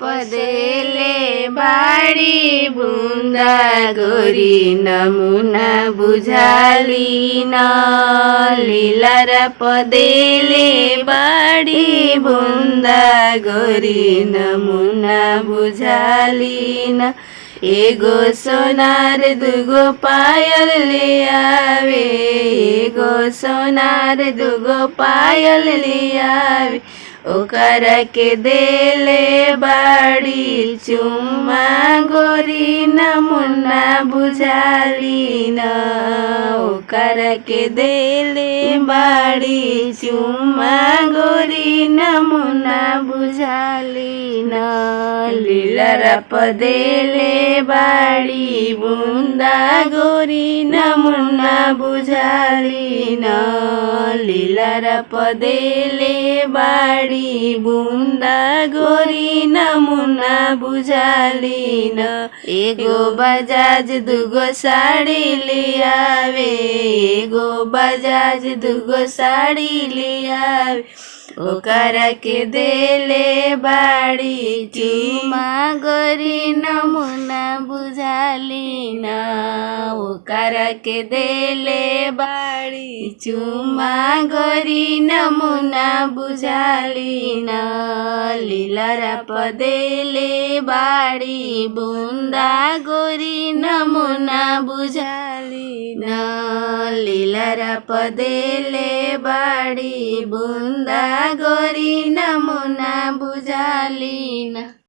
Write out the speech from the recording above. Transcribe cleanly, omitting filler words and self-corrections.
पदेले बाड़ी बुंदा गोरी नमुना बुझालिन लीलार पदेले बाड़ी बुंदा गोरी नमुना बुझालिन एगो सोनार दुगो पायल ले आवे एगो सोनार दुगो पायल ले आवे ओकर के देले बाड़ी चुम्मा गोरी नमुना बुझालिन ओकर के देले बाड़ी चुम्मा गोरी नमुना बुझालिन लीलार पदेले बाड़ी बुंदा गोरी नमुना बुझालिन लीलार पदेले बाड़ी बुंदा गोरी नमुना बुझालिन एगो बजाज दुगो साड़ी ले आवे एगो बजाज दुगो साड़ी ले आवे ओकर के देले बाड़ी चुम्मा गोरी नमुना बुझालिन ओकर के देले बाड़ी चुम्मा गोरी नमुना बुझालिन लीलार पदेले बाड़ी बुंदा गोरी नमुना बुझालिन लीलार पदेले बाड़ी बुंदा गोरी नमुना बुझालिन।